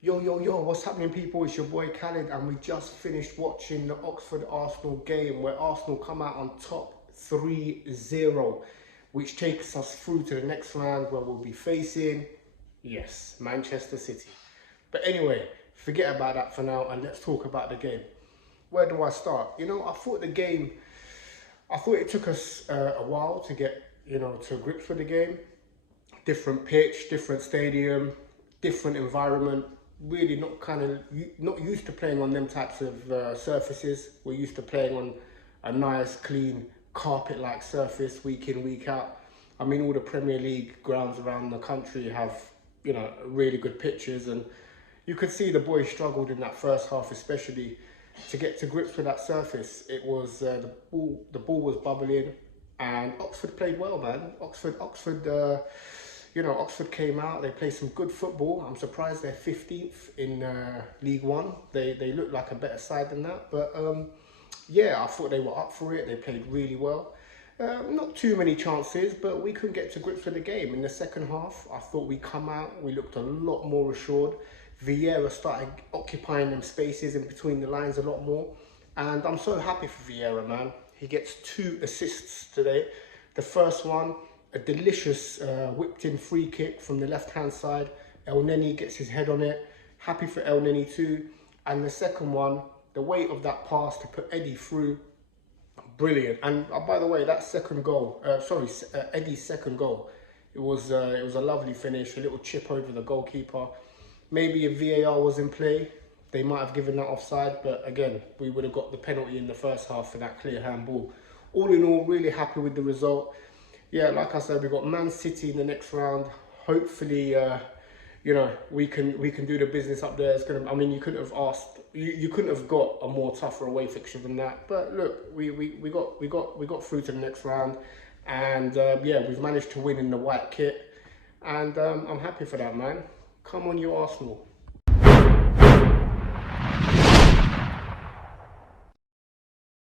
Yo, what's happening, people? It's your boy Khalid, and we just finished watching the Oxford Arsenal game where Arsenal come out on top 3-0, which takes us through to the next round where we'll be facing, yes, Manchester City. But anyway, forget about that for now and let's talk about the game. Where do I start? I thought it took us a while to get, to grips with the game. Different pitch, different stadium, different environment. Really not used to playing on them types of surfaces. We're used to playing on a nice, clean, carpet-like surface week in, week out. I mean, all the Premier League grounds around the country have, really good pitches, and you could see the boys struggled in that first half, especially to get to grips with that surface. It was the ball was bubbling, and Oxford played well, man. Oxford came out, they played some good football. I'm surprised they're 15th in League One. They look like a better side than that. But yeah, I thought they were up for it. They played really well. Not too many chances, but we couldn't get to grips with the game. In the second half, I thought we come out, we looked a lot more assured. Vieira started occupying them spaces in between the lines a lot more. And I'm so happy for Vieira, man. He gets 2 assists today. The first one, a delicious whipped in free kick from the left hand side. El Neni gets his head on it. Happy for El Neni too. And the second one, the weight of that pass to put Eddie through, brilliant. And by the way, that second goal, Eddie's second goal, it was a lovely finish, a little chip over the goalkeeper. Maybe if VAR was in play, they might have given that offside, but again, we would have got the penalty in the first half for that clear handball. All in all, really happy with the result. Yeah, like I said, we've got Man City in the next round. Hopefully, we can do the business up there. It's gonna. I mean, you couldn't have asked. You couldn't have got a more tougher away fixture than that. But look, we got through to the next round, and yeah, we've managed to win in the white kit, and I'm happy for that, man. Come on, you Arsenal.